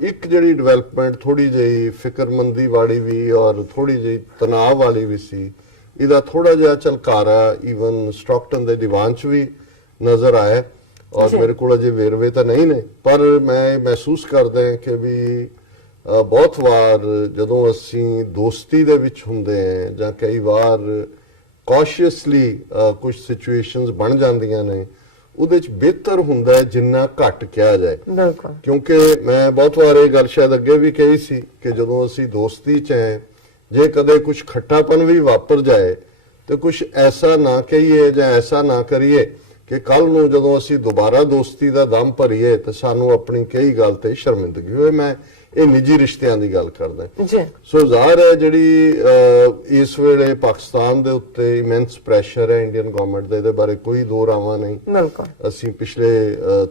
ਇੱਕ ਜਿਹੜੀ ਡਿਵੈਲਪਮੈਂਟ ਥੋੜੀ ਜਿਹੀ ਫਿਕਰਮੰਦੀ ਵਾਲੀ ਵੀ ਔਰ ਥੋੜੀ ਜਿਹੀ ਤਣਾਅ ਵਾਲੀ ਵੀ ਸੀ, ਇਹਦਾ ਥੋੜਾ ਜਿਹਾ ਝਲਕਾਰਾ ਈਵਨ ਸਟਾਕਟਨ ਦੇ ਦੀਵਾਨ 'ਚ ਵੀ ਨਜ਼ਰ ਆਇਆ। ਔਰ ਮੇਰੇ ਕੋਲ ਅਜੇ ਵੇਰਵੇ ਤਾਂ ਨਹੀਂ ਨੇ, ਪਰ ਮੈਂ ਮਹਿਸੂਸ ਕਰਦਾ ਕਿ ਵੀ ਬਹੁਤ ਵਾਰ ਜਦੋਂ ਅਸੀਂ ਦੋਸਤੀ ਦੇ ਵਿੱਚ ਹੁੰਦੇ ਹਾਂ ਜਾਂ ਕਈ ਵਾਰ ਕੌਸ਼ੀਅਸਲੀ ਕੁਝ ਸਿਚੁਏਸ਼ਨਸ ਬਣ ਜਾਂਦੀਆਂ ਨੇ, ਉਹਦੇ 'ਚ ਬਿਹਤਰ ਹੁੰਦਾ ਜਿੰਨਾ ਘੱਟ ਕਿਹਾ ਜਾਏ। ਬਿਲਕੁਲ, ਕਿਉਂਕਿ ਮੈਂ ਬਹੁਤ ਵਾਰ ਇਹ ਗੱਲ ਸ਼ਾਇਦ ਅੱਗੇ ਵੀ ਕਹੀ ਸੀ ਕਿ ਜਦੋਂ ਅਸੀਂ ਦੋਸਤੀ 'ਚ ਹੈ, ਜੇ ਕਦੇ ਕੁਝ ਖੱਟਾਪਨ ਵੀ ਵਾਪਰ ਜਾਏ ਤੇ ਕੁਝ ਐਸਾ ਨਾ ਕਹੀਏ ਜਾਂ ਐਸਾ ਨਾ ਕਰੀਏ ਕਿ ਕੱਲ ਨੂੰ ਜਦੋਂ ਅਸੀਂ ਦੁਬਾਰਾ ਦੋਸਤੀ ਦਾ ਦਮ ਭਰੀਏ ਤਾਂ ਸਾਨੂੰ ਆਪਣੀ ਕਈ ਗੱਲ ਤੇ ਸ਼ਰਮਿੰਦਗੀ ਹੋਏ। ਮੈਂ ਇਹ ਨਿੱਜੀ ਰਿਸ਼ਤਿਆਂ ਦੀ ਗੱਲ ਕਰਦਾ ਜੀ। ਸੋ ਜ਼ਾਹਰ ਹੈ ਜਿਹੜੀ ਇਸ ਵੇਲੇ ਪਾਕਿਸਤਾਨ ਦੇ ਉੱਤੇ ਇਮੈਂਸ ਪ੍ਰੈਸ਼ਰ ਹੈ ਇੰਡੀਅਨ ਗਵਰਨਮੈਂਟ ਦੇ, ਇਹਦੇ ਬਾਰੇ ਕੋਈ ਦੋ ਰਾਵਾਂ ਨਹੀਂ। ਬਿਲਕੁਲ, ਅਸੀਂ ਪਿਛਲੇ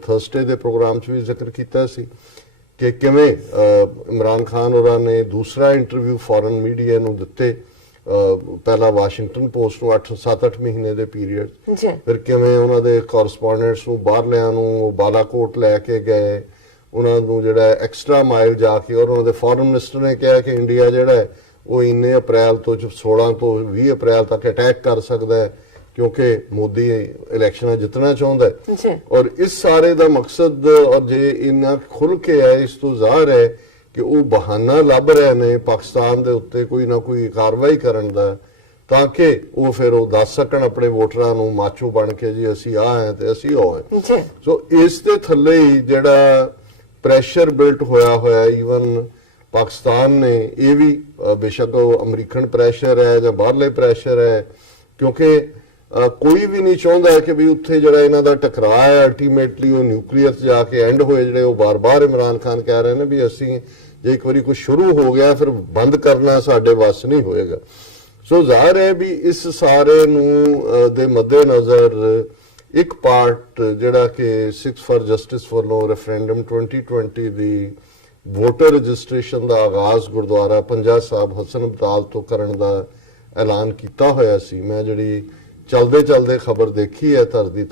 ਥਰਸਡੇ ਦੇ ਪ੍ਰੋਗਰਾਮ 'ਚ ਵੀ ਜ਼ਿਕਰ ਕੀਤਾ ਸੀ ਕਿ ਕਿਵੇਂ ਇਮਰਾਨ ਖਾਨ ਹੋਰਾਂ ਨੇ ਦੂਸਰਾ ਇੰਟਰਵਿਊ ਫੋਰਨ ਮੀਡੀਆ ਨੂੰ ਦਿੱਤੇ, ਪਹਿਲਾ ਵਾਸ਼ਿੰਗਟਨ ਪੋਸਟ ਨੂੰ 7-8 ਮਹੀਨੇ ਦੇ ਪੀਰੀਅਡ, ਫਿਰ ਕਿਵੇਂ ਉਹਨਾਂ ਦੇ ਕੋਰਸਪੋਂਡੈਂਟਸ ਨੂੰ ਬਾਹਰਲਿਆਂ ਨੂੰ ਬਾਲਾਕੋਟ ਲੈ ਕੇ ਗਏ, ਉਹਨਾਂ ਨੂੰ ਜਿਹੜਾ ਐਕਸਟਰਾ ਮਾਈਲ ਜਾ ਕੇ, ਔਰ ਉਹਨਾਂ ਦੇ ਫੋਰਨ ਮਿਨਿਸਟਰ ਨੇ ਕਿਹਾ ਕਿ ਇੰਡੀਆ ਜਿਹੜਾ ਉਹ ਇੰਨੇ ਅਪ੍ਰੈਲ ਤੋਂ 16 ਤੋਂ 20 ਅਪ੍ਰੈਲ ਤੱਕ ਅਟੈਕ ਕਰ ਸਕਦਾ ਹੈ ਕਿਉਂਕਿ ਮੋਦੀ ਇਲੈਕਸ਼ਨਾਂ ਜਿੱਤਣਾ ਚਾਹੁੰਦਾ ਹੈ। ਔਰ ਇਸ ਸਾਰੇ ਦਾ ਮਕਸਦ, ਔਰ ਜੇ ਇੰਨਾ ਖੁੱਲ ਕੇ ਹੈ, ਇਸ ਤੋਂ ਜ਼ਾਹਰ ਹੈ ਕਿ ਉਹ ਬਹਾਨਾ ਲੱਭ ਰਹੇ ਨੇ ਪਾਕਿਸਤਾਨ ਦੇ ਉੱਤੇ ਕੋਈ ਨਾ ਕੋਈ ਕਾਰਵਾਈ ਕਰਨ ਦਾ, ਤਾਂ ਕਿ ਉਹ ਫਿਰ ਉਹ ਦੱਸ ਸਕਣ ਆਪਣੇ ਵੋਟਰਾਂ ਨੂੰ ਮਾਚੋ ਬਣ ਕੇ ਜੀ ਅਸੀਂ ਆਹ ਹੈ ਤੇ ਅਸੀਂ ਉਹ ਹੈ। ਸੋ ਇਸ ਦੇ ਥੱਲੇ ਹੀ ਜਿਹੜਾ ਪ੍ਰੈਸ਼ਰ ਬਿਲਟ ਹੋਇਆ ਈਵਨ ਪਾਕਿਸਤਾਨ ਨੇ, ਇਹ ਵੀ ਬੇਸ਼ੱਕ ਉਹ ਅਮਰੀਕਨ ਪ੍ਰੈਸ਼ਰ ਹੈ ਜਾਂ ਬਾਹਰਲੇ ਪ੍ਰੈਸ਼ਰ ਹੈ, ਕਿਉਂਕਿ ਕੋਈ ਵੀ ਨਹੀਂ ਚਾਹੁੰਦਾ ਕਿ ਵੀ ਉੱਥੇ ਜਿਹੜਾ ਇਹਨਾਂ ਦਾ ਟਕਰਾਅ ਹੈ ਅਲਟੀਮੇਟਲੀ ਉਹ ਨਿਊਕਲੀਅਰ 'ਚ ਜਾ ਕੇ ਐਂਡ ਹੋਏ। ਜਿਹੜੇ ਉਹ ਬਾਰ-ਬਾਰ ਇਮਰਾਨ ਖਾਨ ਕਹਿ ਰਹੇ ਨੇ ਵੀ ਅਸੀਂ ਜੇ ਇੱਕ ਵਾਰੀ ਕੁਝ ਸ਼ੁਰੂ ਹੋ ਗਿਆ ਫਿਰ ਬੰਦ ਕਰਨਾ ਸਾਡੇ ਵੱਸ ਨਹੀਂ ਹੋਏਗਾ। ਸੋ ਜ਼ਾਹਰ ਹੈ ਵੀ ਇਸ ਸਾਰੇ ਨੂੰ ਦੇ ਮੱਦੇਨਜ਼ਰ ਇੱਕ ਪਾਰਟ ਜਿਹੜਾ ਕਿ ਸਿੱਖਸ ਫਾਰ ਜਸਟਿਸ ਵੱਲੋਂ ਰੈਫਰੈਂਡਮ 2020 ਦੀ ਵੋਟਰ ਰਜਿਸਟ੍ਰੇਸ਼ਨ ਦਾ ਆਗਾਜ਼ ਗੁਰਦੁਆਰਾ ਪੰਜਾ ਸਾਹਿਬ ਹਸਨ ਅਬਦਾਲ ਤੋਂ ਕਰਨ ਦਾ ਐਲਾਨ ਕੀਤਾ ਹੋਇਆ ਸੀ। ਮੈਂ ਜਿਹੜੀ ਚਲਦੇ ਖਬਰ ਦੇਖੀ ਹੈ ਤਰਦੀ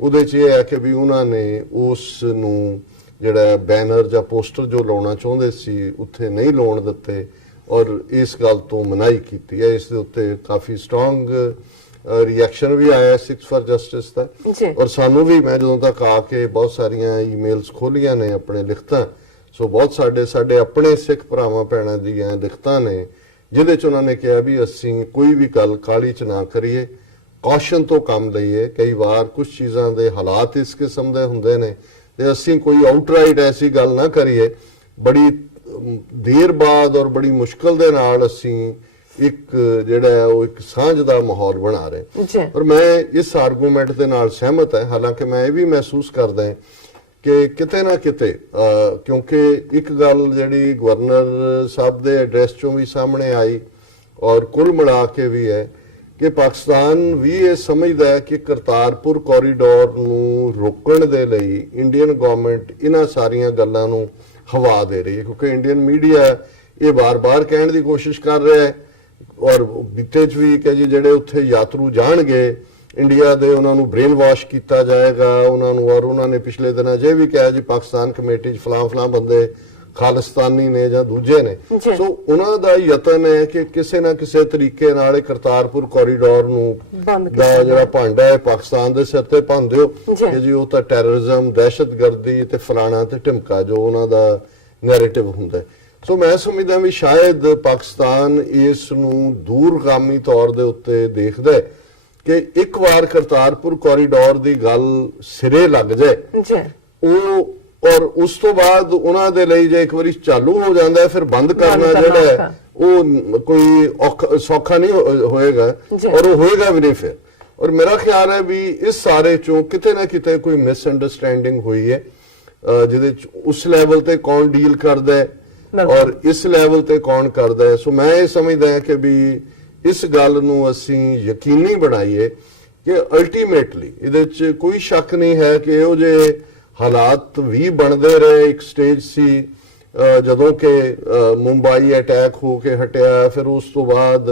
ਉਹਦੇ 'ਚ ਇਹ ਹੈ ਕਿ ਵੀ ਉਹਨਾਂ ਨੇ ਉਸ ਨੂੰ ਜਿਹੜਾ ਬੈਨਰ ਜਾਂ ਪੋਸਟਰ ਜੋ ਲਾਉਣਾ ਚਾਹੁੰਦੇ ਸੀ ਉੱਥੇ ਨਹੀਂ ਲਾਉਣ ਦਿੱਤੇ ਔਰ ਇਸ ਗੱਲ ਤੋਂ ਮਨਾਹੀ ਕੀਤੀ ਹੈ। ਇਸ ਦੇ ਉੱਤੇ ਕਾਫੀ ਸਟਰੋਂਗ ਰਿਐਕਸ਼ਨ ਵੀ ਆਇਆ ਸਿੱਖਸ ਫਾਰ ਜਸਟਿਸ ਦਾ, ਔਰ ਸਾਨੂੰ ਵੀ, ਮੈਂ ਜਦੋਂ ਤੱਕ ਆ ਕੇ ਬਹੁਤ ਸਾਰੀਆਂ ਈਮੇਲਸ ਖੋਲੀਆਂ ਨੇ ਆਪਣੇ ਲਿਖਤਾਂ, ਸੋ ਬਹੁਤ ਸਾਡੇ ਆਪਣੇ ਸਿੱਖ ਭਰਾਵਾਂ ਭੈਣਾਂ ਦੀਆਂ ਲਿਖਤਾਂ ਨੇ ਜਿਹਦੇ 'ਚ ਉਹਨਾਂ ਨੇ ਕਿਹਾ ਵੀ ਅਸੀਂ ਕੋਈ ਵੀ ਗੱਲ ਕਾਹਲੀ 'ਚ ਨਾ ਕਰੀਏ, ਕੌਸ਼ਨ ਤੋਂ ਕੰਮ ਲਈਏ। ਕਈ ਵਾਰ ਕੁਝ ਚੀਜ਼ਾਂ ਦੇ ਹਾਲਾਤ ਇਸ ਕਿਸਮ ਦੇ ਹੁੰਦੇ ਨੇ ਤੇ ਅਸੀਂ ਕੋਈ ਆਊਟਰਾਈਟ ਐਸੀ ਗੱਲ ਨਾ ਕਰੀਏ, ਬੜੀ ਦੇਰ ਬਾਅਦ ਔਰ ਬੜੀ ਮੁਸ਼ਕਲ ਦੇ ਨਾਲ ਅਸੀਂ ਇੱਕ ਜਿਹੜਾ ਉਹ ਇੱਕ ਸਾਂਝ ਦਾ ਮਾਹੌਲ ਬਣਾ ਰਹੇ। ਔਰ ਮੈਂ ਇਸ ਆਰਗੂਮੈਂਟ ਦੇ ਨਾਲ ਸਹਿਮਤ ਹਾਂ, ਹਾਲਾਂਕਿ ਮੈਂ ਇਹ ਵੀ ਮਹਿਸੂਸ ਕਰਦਾ ਕਿ ਕਿਤੇ ਨਾ ਕਿਤੇ, ਕਿਉਂਕਿ ਇੱਕ ਗੱਲ ਜਿਹੜੀ ਗਵਰਨਰ ਸਾਹਿਬ ਦੇ ਐਡਰੈਸ ਚੋਂ ਵੀ ਸਾਹਮਣੇ ਆਈ ਔਰ ਕੁੱਲ ਮਿਲਾ ਕੇ ਵੀ ਹੈ ਕਿ ਪਾਕਿਸਤਾਨ ਵੀ ਇਹ ਸਮਝਦਾ ਹੈ ਕਿ ਕਰਤਾਰਪੁਰ ਕੋਰੀਡੋਰ ਨੂੰ ਰੋਕਣ ਦੇ ਲਈ ਇੰਡੀਅਨ ਗਵਰਨਮੈਂਟ ਇਹਨਾਂ ਸਾਰੀਆਂ ਗੱਲਾਂ ਨੂੰ ਹਵਾ ਦੇ ਰਹੀ ਹੈ, ਕਿਉਂਕਿ ਇੰਡੀਅਨ ਮੀਡੀਆ ਇਹ ਬਾਰ-ਬਾਰ ਕਹਿਣ ਦੀ ਕੋਸ਼ਿਸ਼ ਕਰ ਰਿਹਾ ਹੈ ਔਰ ਬੀਤੇ 'ਚ ਵੀ ਕਿ ਜੀ ਜਿਹੜੇ ਉੱਥੇ ਯਾਤਰੂ ਜਾਣਗੇ ਇੰਡੀਆ ਦੇ ਉਹਨਾਂ ਨੂੰ ਬ੍ਰੇਨ ਵਾਸ਼ ਕੀਤਾ ਜਾਏਗਾ ਉਹਨਾਂ ਨੂੰ, ਔਰ ਉਹਨਾਂ ਨੇ ਪਿਛਲੇ ਦਿਨਾਂ 'ਚ ਇਹ ਵੀ ਕਿਹਾ ਜੀ ਪਾਕਿਸਤਾਨ ਕਮੇਟੀ 'ਚ ਫਲਾਂ ਬੰਦੇ ਖਾਲਿਸਤਾਨੀ ਨੇ ਜਾਂ ਦੂਜੇ ਨੇ। ਸੋ ਉਹਨਾਂ ਦਾ ਯਤਨ ਹੈ ਕਿ ਕਿਸੇ ਨਾ ਕਿਸੇ ਤਰੀਕੇ ਨਾਲ ਕਰਤਾਰਪੁਰ ਕੋਰੀਡੋਰ ਨੂੰ ਦਾ ਜਿਹੜਾ ਭਾਂਡਾ ਹੈ ਪਾਕਿਸਤਾਨ ਦੇ ਸਿਰ ਤੇ ਭੰਨ ਦਿਓ ਕਿ ਜੀ ਉਹ ਤਾਂ ਟੈਰਰਿਜ਼ਮ, ਦਹਿਸ਼ਤਗਰਦੀ ਤੇ ਫਲਾਣਾ ਤੇ ਢਿਮਕਾ ਜੋ ਉਹਨਾਂ ਦਾ ਨੈਰੇਟਿਵ ਹੁੰਦਾ। ਸੋ ਮੈਂ ਸਮਝਦਾ ਵੀ ਸ਼ਾਇਦ ਪਾਕਿਸਤਾਨ ਇਸ ਨੂੰ ਦੂਰਗਾਮੀ ਤੌਰ ਦੇ ਉੱਤੇ ਦੇਖਦਾ ਕਿ ਇੱਕ ਵਾਰ ਕਰਤਾਰਪੁਰ ਕੋਰੀਡੋਰ ਦੀ ਗੱਲ ਸਿਰੇ ਲੱਗ ਜਾਏ ਉਹ, ਔਰ ਉਸ ਤੋਂ ਬਾਅਦ ਉਹਨਾਂ ਦੇ ਲਈ ਜੇ ਇੱਕ ਵਾਰੀ ਚਾਲੂ ਹੋ ਜਾਂਦਾ ਫਿਰ ਬੰਦ ਕਰਨਾ ਜਿਹੜਾ ਹੈ ਉਹ ਕੋਈ ਸੌਖਾ ਨਹੀਂ ਹੋਏਗਾ ਔਰ ਉਹ ਹੋਏਗਾ ਵੀ ਨਹੀਂ ਫਿਰ। ਔਰ ਮੇਰਾ ਖਿਆਲ ਹੈ ਵੀ ਇਸ ਸਾਰੇ ਚੋਂ ਕਿਤੇ ਨਾ ਕਿਤੇ ਕੋਈ ਮਿਸਅੰਡਰਸਟੈਂਡਿੰਗ ਹੋਈ ਹੈ ਜਿਹਦੇ ਚ ਉਸ ਲੈਵਲ ਤੇ ਕੌਣ ਡੀਲ ਕਰਦਾ ਹੈ ਔਰ ਇਸ ਲੈਵਲ ਤੇ ਕੌਣ ਕਰਦਾ ਹੈ। ਸੋ ਮੈਂ ਇਹ ਸਮਝਦਾ ਹਾਂ ਕਿ ਵੀ ਇਸ ਗੱਲ ਨੂੰ ਅਸੀਂ ਯਕੀਨੀ ਬਣਾਈਏ ਕਿ ਅਲਟੀਮੇਟਲੀ ਇਹਦੇ ਚ ਕੋਈ ਸ਼ੱਕ ਨਹੀਂ ਹੈ ਕਿ ਇਹੋ ਜਿਹੇ ਹਾਲਾਤ ਵੀ ਬਣਦੇ ਰਹੇ। ਇੱਕ ਸਟੇਜ ਸੀ ਜਦੋਂ ਕਿ ਮੁੰਬਈ ਅਟੈਕ ਹੋ ਕੇ ਹਟਿਆ, ਫਿਰ ਉਸ ਤੋਂ ਬਾਅਦ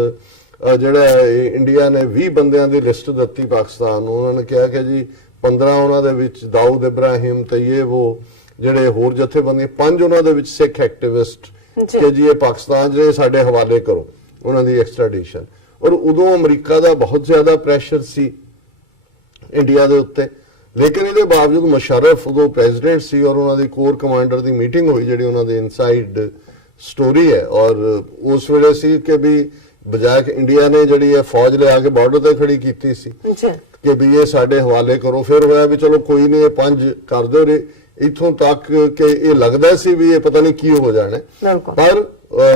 ਜਿਹੜਾ ਇੰਡੀਆ ਨੇ 20 ਬੰਦਿਆਂ ਦੀ ਲਿਸਟ ਦਿੱਤੀ ਪਾਕਿਸਤਾਨ ਨੂੰ, ਉਹਨਾਂ ਨੇ ਕਿਹਾ ਕਿ ਜੀ 15 ਉਹਨਾਂ ਦੇ ਵਿੱਚ ਦਾਊਦ ਇਬਰਾਹਿਮ ਤੇ ਇਹ ਉਹ ਜਿਹੜੇ ਹੋਰ ਜਥੇਬੰਦੀਆਂ 5 ਉਹਨਾਂ ਦੇ ਵਿੱਚ ਸਿੱਖ ਐਕਟਿਵਿਸਟ ਕਿ ਜੀ ਇਹ ਪਾਕਿਸਤਾਨ ਜਿਹੜੇ ਸਾਡੇ ਹਵਾਲੇ ਕਰੋ ਉਹਨਾਂ ਦੀ ਐਕਸਟ੍ਰੈਡੀਸ਼ਨ। ਔਰ ਉਦੋਂ ਅਮਰੀਕਾ ਦਾ ਬਹੁਤ ਜ਼ਿਆਦਾ ਪ੍ਰੈਸ਼ਰ ਸੀ ਇੰਡੀਆ ਦੇ ਉੱਤੇ, ਲੇਕਿਨ ਇਹਦੇ ਬਾਵਜੂਦ ਮੁਸ਼ਰਫ ਉਦੋਂ ਪ੍ਰੈਜ਼ੀਡੈਂਟ ਸੀ ਔਰ ਉਹਨਾਂ ਦੀ ਕੋਰ ਕਮਾਂਡਰ ਦੀ ਮੀਟਿੰਗ ਹੋਈ ਜਿਹੜੀ ਉਹਨਾਂ ਦੇ ਇਨਸਾਈਡ ਸਟੋਰੀ ਹੈ। ਔਰ ਉਸ ਵੇਲੇ ਸੀ ਕਿ ਵੀ ਬਜਾਏ ਇੰਡੀਆ ਨੇ ਜਿਹੜੀ ਹੈ ਫੌਜ ਲਿਆ ਕੇ ਬਾਰਡਰ ਤੇ ਖੜੀ ਕੀਤੀ ਸੀ ਕਿ ਵੀ ਇਹ ਸਾਡੇ ਹਵਾਲੇ ਕਰੋ, ਫਿਰ ਹੋਇਆ ਵੀ ਚਲੋ ਕੋਈ ਨਹੀਂ ਇਹ 5 ਕਰ ਦਿਓ ਰੇ, ਇੱਥੋਂ ਤੱਕ ਕਿ ਇਹ ਲੱਗਦਾ ਸੀ ਵੀ ਇਹ ਪਤਾ ਨਹੀਂ ਕੀ ਹੋ ਜਾਣਾ। ਪਰ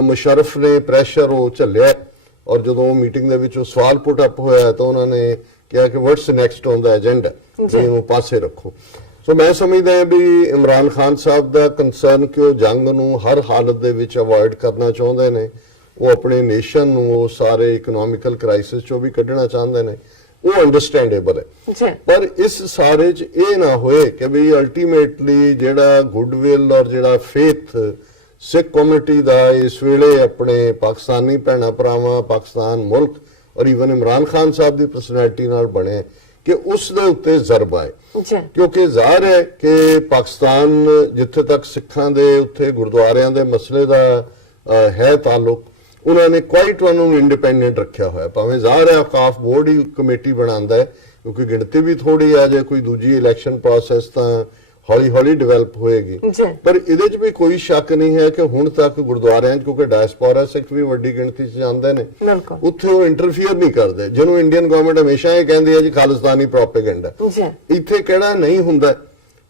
ਮੁਸ਼ਰਫ ਨੇ ਪ੍ਰੈਸ਼ਰ ਉਹ ਝੱਲਿਆ ਔਰ ਜਦੋਂ ਮੀਟਿੰਗ ਦੇ ਵਿੱਚ ਉਹ ਸਵਾਲ ਪੁੱਟ ਅਪ ਹੋਇਆ ਤਾਂ ਉਹਨਾਂ ਨੇ ਕਿਹਾ ਕਿ what's next on the agenda, ਜਿਹਨੂੰ ਪਾਸੇ ਰੱਖੋ। ਸੋ ਮੈਂ ਸਮਝਦਾ ਵੀ ਇਮਰਾਨ ਖਾਨ ਸਾਹਿਬ ਦਾ ਕੰਸਰਨ ਕਿ ਉਹ ਜੰਗ ਨੂੰ ਹਰ ਹਾਲਤ ਦੇ ਵਿੱਚ ਅਵੋਇਡ ਕਰਨਾ ਚਾਹੁੰਦੇ ਨੇ, ਉਹ ਆਪਣੇ ਨੇਸ਼ਨ ਨੂੰ ਉਹ ਸਾਰੇ ਇਕਨੋਮਿਕਲ ਕ੍ਰਾਈਸਿਸ ਚੋਂ ਵੀ ਕੱਢਣਾ ਚਾਹੁੰਦੇ ਨੇ, ਉਹ ਅੰਡਰਸਟੈਂਡੇਬਲ ਹੈ। ਪਰ ਇਸ ਸਾਰੇ 'ਚ ਇਹ ਨਾ ਹੋਏ ਕਿ ਵੀ ਅਲਟੀਮੇਟਲੀ ਜਿਹੜਾ ਗੁੱਡਵਿਲ ਔਰ ਜਿਹੜਾ ਫੇਥ ਸਿੱਖ ਕਮਿਊਨਿਟੀ ਦਾ ਇਸ ਵੇਲੇ ਆਪਣੇ ਪਾਕਿਸਤਾਨੀ ਭੈਣਾਂ ਭਰਾਵਾਂ, ਪਾਕਿਸਤਾਨ ਮੁਲਕ ਔਰ ਈਵਨ ਇਮਰਾਨ ਖਾਨ ਸਾਹਿਬ ਦੀ ਪਰਸਨੈਲਿਟੀ ਨਾਲ ਬਣੇ ਕਿ ਉਸ ਦੇ ਉੱਤੇ ਜ਼ਰਬ ਆਏ। ਕਿਉਂਕਿ ਜ਼ਾਹਰ ਹੈ ਕਿ ਪਾਕਿਸਤਾਨ ਜਿੱਥੇ ਤੱਕ ਸਿੱਖਾਂ ਦੇ ਉੱਥੇ ਗੁਰਦੁਆਰਿਆਂ ਦੇ ਮਸਲੇ ਦਾ ਹੈ ਤਾਲੁਕ, ਉਹਨਾਂ ਨੇ ਕੁਆਇਟ ਉਹਨੂੰ ਇੰਡੀਪੈਂਡੈਂਟ ਰੱਖਿਆ ਹੋਇਆ। ਭਾਵੇਂ ਜ਼ਾਹਰ ਹੈ ਔਕਾਫ ਬੋਰਡ ਹੀ ਕਮੇਟੀ ਬਣਾਉਂਦਾ ਹੈ ਕਿਉਂਕਿ ਗਿਣਤੀ ਵੀ ਥੋੜੀ ਆ, ਜੇ ਕੋਈ ਦੂਜੀ ਇਲੈਕਸ਼ਨ ਪ੍ਰੋਸੈਸ ਤਾਂ ਹੌਲੀ ਹੌਲੀ ਡਿਵੈਲਪ ਹੋਏਗੀ। ਪਰ ਇਹਦੇ 'ਚ ਵੀ ਕੋਈ ਸ਼ੱਕ ਨਹੀਂ ਹੈ ਕਿ ਹੁਣ ਤੱਕ ਗੁਰਦੁਆਰਿਆਂ 'ਚ, ਕਿਉਂਕਿ ਡਾਇਸਪੋਰਾ ਸਿੱਖ ਵੀ ਵੱਡੀ ਗਿਣਤੀ 'ਚ ਜਾਂਦੇ ਨੇ, ਉੱਥੇ ਉਹ ਇੰਟਰਫੀਅਰ ਨਹੀਂ ਕਰਦੇ, ਜਿਹਨੂੰ ਇੰਡੀਅਨ ਗਵਰਨਮੈਂਟ ਹਮੇਸ਼ਾ ਇਹ ਕਹਿੰਦੀ ਹੈ ਜੀ ਖਾਲਿਸਤਾਨੀ ਪ੍ਰੋਪੇਗੈਂਡਾ। ਇੱਥੇ ਕਿਹੜਾ ਨਹੀਂ ਹੁੰਦਾ।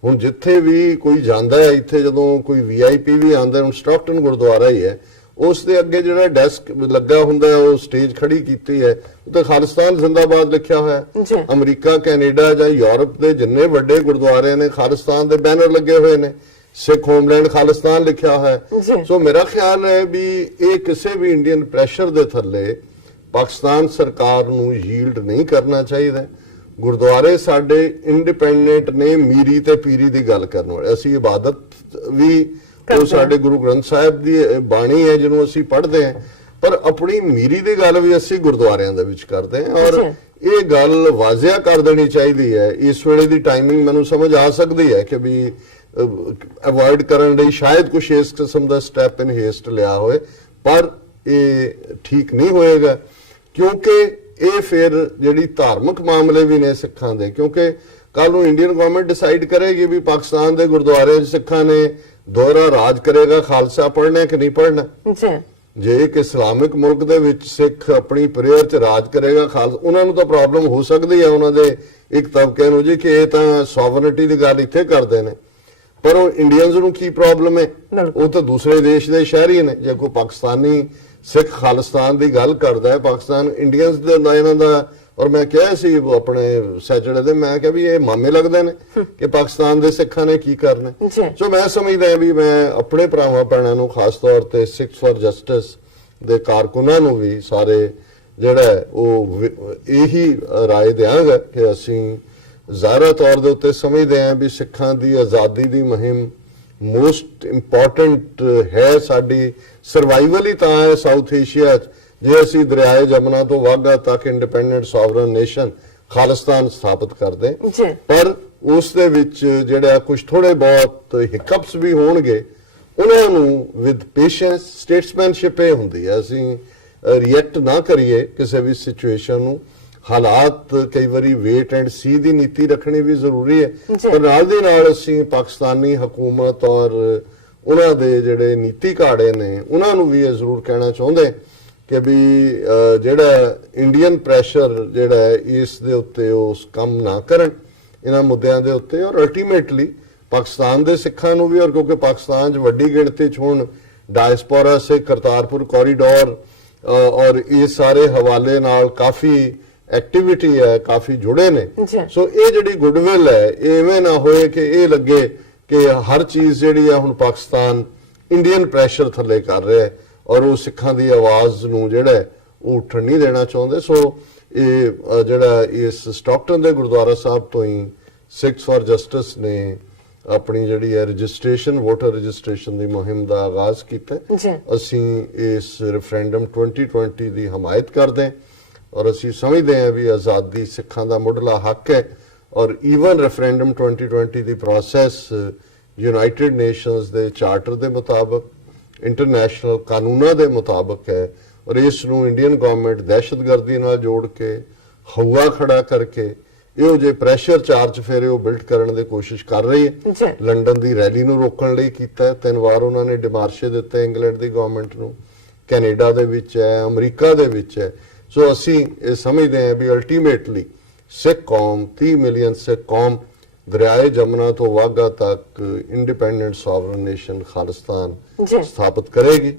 ਹੁਣ ਜਿੱਥੇ ਵੀ ਕੋਈ ਜਾਂਦਾ ਹੈ, ਇੱਥੇ ਜਦੋਂ ਕੋਈ VIP ਵੀ ਆਉਂਦਾ, ਹੁਣ ਸਟਾਕਟਨ ਗੁਰਦੁਆਰਾ ਹੀ ਹੈ, ਉਸ ਦੇ ਅੱਗੇ ਜਿਹੜਾ ਡੈਸਕ ਲੱਗਾ ਹੁੰਦਾ ਉਹ ਸਟੇਜ ਖੜੀ ਕੀਤੀ ਹੈ, ਉੱਤੇ ਖਾਲਿਸਤਾਨ ਜ਼ਿੰਦਾਬਾਦ ਲਿਖਿਆ ਹੋਇਆ ਹੈ। ਅਮਰੀਕਾ, ਕੈਨੇਡਾ ਜਾਂ ਯੂਰਪ ਦੇ ਜਿੰਨੇ ਵੱਡੇ ਗੁਰਦੁਆਰੇ ਨੇ ਖਾਲਿਸਤਾਨ ਦੇ ਬੈਨਰ ਲੱਗੇ ਹੋਏ ਨੇ, ਸਿੱਖ ਹੋਮਲੈਂਡ ਖਾਲਿਸਤਾਨ ਲਿਖਿਆ ਹੋਇਆ। ਸੋ ਮੇਰਾ ਖਿਆਲ ਹੈ ਵੀ ਇਹ ਕਿਸੇ ਵੀ ਇੰਡੀਅਨ ਪ੍ਰੈਸ਼ਰ ਦੇ ਥੱਲੇ ਪਾਕਿਸਤਾਨ ਸਰਕਾਰ ਨੂੰ ਯੀਲਡ ਨਹੀਂ ਕਰਨਾ ਚਾਹੀਦਾ। ਗੁਰਦੁਆਰੇ ਸਾਡੇ ਇੰਡੀਪੈਂਡੈਂਟ ਨੇ, ਮੀਰੀ ਤੇ ਪੀਰੀ ਦੀ ਗੱਲ ਕਰਨ ਵਾਲੇ। ਅਸੀਂ ਇਬਾਦਤ ਵੀ ਉਹ ਸਾਡੇ ਗੁਰੂ ਗ੍ਰੰਥ ਸਾਹਿਬ ਦੀ ਬਾਣੀ ਹੈ ਜਿਹਨੂੰ ਅਸੀਂ ਪੜ੍ਹਦੇ ਹਾਂ, ਪਰ ਆਪਣੀ ਮੀਰੀ ਦੀ ਗੱਲ ਵੀ ਅਸੀਂ ਗੁਰਦੁਆਰਿਆਂ ਦੇ ਵਿੱਚ ਕਰਦੇ ਹਾਂ। ਔਰ ਇਹ ਗੱਲ ਵਾਜ਼ਿਆ ਕਰ ਦੇਣੀ ਚਾਹੀਦੀ ਹੈ। ਇਸ ਵੇਲੇ ਦੀ ਟਾਈਮਿੰਗ ਮੈਨੂੰ ਸਮਝ ਆ ਸਕਦੀ ਹੈ ਕਿ ਵੀ ਅਵੋਇਡ ਕਰਨ ਲਈ ਸ਼ਾਇਦ ਕੁਝ ਇਸ ਕਿਸਮ ਦਾ ਸਟੈਪ ਇਨ ਹੇਸਟ ਲਿਆ ਹੋਏ, ਪਰ ਇਹ ਠੀਕ ਨਹੀਂ ਹੋਏਗਾ ਕਿਉਂਕਿ ਇਹ ਫਿਰ ਜਿਹੜੀ ਧਾਰਮਿਕ ਮਾਮਲੇ ਵੀ ਨੇ ਸਿੱਖਾਂ ਦੇ, ਕਿਉਂਕਿ ਕੱਲ ਨੂੰ ਇੰਡੀਅਨ ਗਵਰਨਮੈਂਟ ਡਿਸਾਈਡ ਕਰੇਗੀ ਵੀ ਪਾਕਿਸਤਾਨ ਦੇ ਗੁਰਦੁਆਰਿਆਂ 'ਚ ਸਿੱਖਾਂ ਨੇ ਦੋਹਰਾ ਰਾਜ ਕਰੇਗਾ, ਖਾਲਸਾ ਪੜ੍ਹਨਾ ਕਿ ਨਹੀਂ ਪੜ੍ਹਨਾ। ਜੇ ਇੱਕ ਇਸਲਾਮਿਕ ਮੁਲਕ ਦੇ ਵਿੱਚ ਸਿੱਖ ਆਪਣੀ ਪ੍ਰੇਅਰ 'ਚ ਰਾਜ ਕਰੇਗਾ, ਉਹਨਾਂ ਨੂੰ ਤਾਂ ਪ੍ਰੋਬਲਮ ਹੋ ਸਕਦੀ ਹੈ, ਉਹਨਾਂ ਦੇ ਇੱਕ ਤਬਕੇ ਨੂੰ ਜੀ ਕਿ ਇਹ ਤਾਂ ਸੋਵਰਨਿਟੀ ਦੀ ਗੱਲ ਇੱਥੇ ਕਰਦੇ ਨੇ, ਪਰ ਉਹ ਇੰਡੀਅਨਸ ਨੂੰ ਕੀ ਪ੍ਰੋਬਲਮ ਹੈ? ਉਹ ਤਾਂ ਦੂਸਰੇ ਦੇਸ਼ ਦੇ ਸ਼ਹਿਰੀ ਨੇ। ਜੇ ਕੋਈ ਪਾਕਿਸਤਾਨੀ ਸਿੱਖ ਖਾਲਿਸਤਾਨ ਦੀ ਗੱਲ ਕਰਦਾ ਹੈ, ਪਾਕਿਸਤਾਨ ਇੰਡੀਅਨਸ ਦੇ ਇਹਨਾਂ ਦਾ, ਔਰ ਮੈਂ ਕਿਹਾ ਸੀ ਆਪਣੇ ਸੈਚਰਡੇ ਦੇ, ਮੈਂ ਕਿਹਾ ਵੀ ਇਹ ਮਾਮੇ ਲੱਗਦੇ ਨੇ ਕਿ ਪਾਕਿਸਤਾਨ ਦੇ ਸਿੱਖਾਂ ਨੇ ਕੀ ਕਰਨਾ। ਸੋ ਮੈਂ ਸਮਝਦਾ ਵੀ ਮੈਂ ਆਪਣੇ ਭਰਾਵਾਂ ਭੈਣਾਂ ਨੂੰ, ਖਾਸ ਤੌਰ ਤੇ ਸਿੱਖਸ ਫॉर ਜਸਟਿਸ ਦੇ ਕਾਰਕੁਨਾਂ ਨੂੰ ਵੀ ਸਾਰੇ ਜਿਹੜਾ ਉਹ ਇਹੀ ਰਾਏ ਦਿਆਂਗਾ ਕਿ ਅਸੀਂ ਜ਼ਾਹਰਾ ਤੌਰ ਦੇ ਉੱਤੇ ਸਮਝਦੇ ਹਾਂ ਵੀ ਸਿੱਖਾਂ ਦੀ ਆਜ਼ਾਦੀ ਦੀ ਮੁਹਿੰਮ ਮੋਸਟ ਇੰਪੋਰਟੈਂਟ ਹੈ। ਸਾਡੀ ਸਰਵਾਈਵਲ ਹੀ ਤਾਂ ਹੈ ਸਾਊਥ ਏਸ਼ੀਆ 'ਚ ਜੇ ਅਸੀਂ ਦਰਿਆਏ ਜਮਨਾ ਤੋਂ ਵਾਘਾ ਤੱਕ ਇੰਡੀਪੈਂਡੈਂਟ ਸੋਵਰਨ ਨੇਸ਼ਨ ਖਾਲਿਸਤਾਨ ਸਥਾਪਿਤ ਕਰਦੇ, ਪਰ ਉਸ ਦੇ ਵਿੱਚ ਜਿਹੜਾ ਕੁਝ ਥੋੜੇ ਬਹੁਤ ਹਿਕਅਪਸ ਵੀ ਹੋਣਗੇ, ਉਹਨਾਂ ਨੂੰ ਵਿਦ ਪੇਸ਼ੈਂਸ, ਸਟੇਟਸਮੈਨਸ਼ਿਪ ਇਹ ਹੁੰਦੀ ਹੈ, ਅਸੀਂ ਰਿਐਕਟ ਨਾ ਕਰੀਏ ਕਿਸੇ ਵੀ ਸਿਚੁਏਸ਼ਨ ਨੂੰ। ਹਾਲਾਤ ਕਈ ਵਾਰੀ ਵੇਟ ਐਂਡ ਸੀ ਦੀ ਨੀਤੀ ਰੱਖਣੀ ਵੀ ਜ਼ਰੂਰੀ ਹੈ, ਪਰ ਨਾਲ ਦੀ ਨਾਲ ਅਸੀਂ ਪਾਕਿਸਤਾਨੀ ਹਕੂਮਤ ਔਰ ਉਹਨਾਂ ਦੇ ਜਿਹੜੇ ਨੀਤੀ ਘਾੜੇ ਨੇ ਉਹਨਾਂ ਨੂੰ ਵੀ ਇਹ ਜ਼ਰੂਰ ਕਹਿਣਾ ਚਾਹੁੰਦੇ ਕਿ ਵੀ ਜਿਹੜਾ ਇੰਡੀਅਨ ਪ੍ਰੈਸ਼ਰ ਜਿਹੜਾ ਹੈ ਇਸ ਦੇ ਉੱਤੇ ਉਸ ਕੰਮ ਨਾ ਕਰਨ ਇਹਨਾਂ ਮੁੱਦਿਆਂ ਦੇ ਉੱਤੇ, ਔਰ ਅਲਟੀਮੇਟਲੀ ਪਾਕਿਸਤਾਨ ਦੇ ਸਿੱਖਾਂ ਨੂੰ ਵੀ, ਔਰ ਕਿਉਂਕਿ ਪਾਕਿਸਤਾਨ 'ਚ ਵੱਡੀ ਗਿਣਤੀ 'ਚ ਹੁਣ ਡਾਇਸਪੋਰਾ ਸੇ ਕਰਤਾਰਪੁਰ ਕੋਰੀਡੋਰ ਔਰ ਇਹ ਸਾਰੇ ਹਵਾਲੇ ਨਾਲ ਕਾਫੀ ਐਕਟੀਵਿਟੀ ਹੈ, ਕਾਫੀ ਜੁੜੇ ਨੇ। ਸੋ ਇਹ ਜਿਹੜੀ ਗੁੱਡਵਿਲ ਹੈ, ਇਵੇਂ ਨਾ ਹੋਏ ਕਿ ਇਹ ਲੱਗੇ ਕਿ ਹਰ ਚੀਜ਼ ਜਿਹੜੀ ਹੈ ਹੁਣ ਪਾਕਿਸਤਾਨ ਇੰਡੀਅਨ ਪ੍ਰੈਸ਼ਰ ਥੱਲੇ ਕਰ ਰਿਹਾ ਹੈ ਔਰ ਉਹ ਸਿੱਖਾਂ ਦੀ ਆਵਾਜ਼ ਨੂੰ ਜਿਹੜਾ ਉਹ ਉੱਠਣ ਨਹੀਂ ਦੇਣਾ ਚਾਹੁੰਦੇ। ਸੋ ਇਹ ਜਿਹੜਾ ਇਸ ਸਟਾਕਟਨ ਦੇ ਗੁਰਦੁਆਰਾ ਸਾਹਿਬ ਤੋਂ ਹੀ ਸਿੱਖਸ ਫॉर ਜਸਟਿਸ ਨੇ ਆਪਣੀ ਜਿਹੜੀ ਹੈ ਰਜਿਸਟ੍ਰੇਸ਼ਨ, ਵੋਟਰ ਰਜਿਸਟ੍ਰੇਸ਼ਨ ਦੀ ਮੁਹਿੰਮ ਦਾ ਆਗਾਜ਼ ਕੀਤਾ। ਅਸੀਂ ਇਸ ਰੈਫਰੈਂਡਮ 2020 ਦੀ ਹਮਾਇਤ ਕਰਦੇ ਔਰ ਅਸੀਂ ਸਮਝਦੇ ਹਾਂ ਵੀ ਆਜ਼ਾਦੀ ਸਿੱਖਾਂ ਦਾ ਮੁੱਢਲਾ ਹੱਕ ਹੈ ਔਰ ਈਵਨ ਰੈਫਰੈਂਡਮ 2020 ਦੀ ਪ੍ਰੋਸੈਸ ਯੂਨਾਈਟਿਡ ਨੇਸ਼ਨਸ ਦੇ ਚਾਰਟਰ ਦੇ ਮੁਤਾਬਕ, ਇੰਟਰਨੈਸ਼ਨਲ ਕਾਨੂੰਨਾਂ ਦੇ ਮੁਤਾਬਕ ਹੈ, ਔਰ ਇਸ ਨੂੰ ਇੰਡੀਅਨ ਗਵਰਨਮੈਂਟ ਦਹਿਸ਼ਤਗਰਦੀ ਨਾਲ ਜੋੜ ਕੇ, ਹਊਆ ਖੜਾ ਕਰਕੇ ਇਹੋ ਜਿਹੇ ਪ੍ਰੈਸ਼ਰ ਚਾਰਜ ਫੇਰੇ ਉਹ ਬਿਲਡ ਕਰਨ ਦੀ ਕੋਸ਼ਿਸ਼ ਕਰ ਰਹੀ ਹੈ। ਲੰਡਨ ਦੀ ਰੈਲੀ ਨੂੰ ਰੋਕਣ ਲਈ ਕੀਤਾ ਹੈ, 3 ਵਾਰ ਉਹਨਾਂ ਨੇ ਡਿਮਾਰਸ਼ੇ ਦਿੱਤੇ ਇੰਗਲੈਂਡ ਦੀ ਗਵਰਨਮੈਂਟ ਨੂੰ, ਕੈਨੇਡਾ ਦੇ ਵਿੱਚ ਹੈ, ਅਮਰੀਕਾ ਦੇ ਵਿੱਚ ਹੈ। ਸੋ ਅਸੀਂ ਇਹ ਸਮਝਦੇ ਹਾਂ ਵੀ ਅਲਟੀਮੇਟਲੀ ਸਿੱਖ ਕੌਮ, 30 ਮਿਲੀਅਨ ਸਿੱਖ ਕੌਮ ਦਰਿਆਏ ਜਮਨਾ ਤੋਂ ਵਾਘਾ ਤੱਕ ਇੰਡੀਪੈਂਡੈਂਟ ਸੋਵਰਨ ਨੇਸ਼ਨ ਖਾਲਿਸਤਾਨ ਸਥਾਪਿਤ ਕਰੇਗੀ।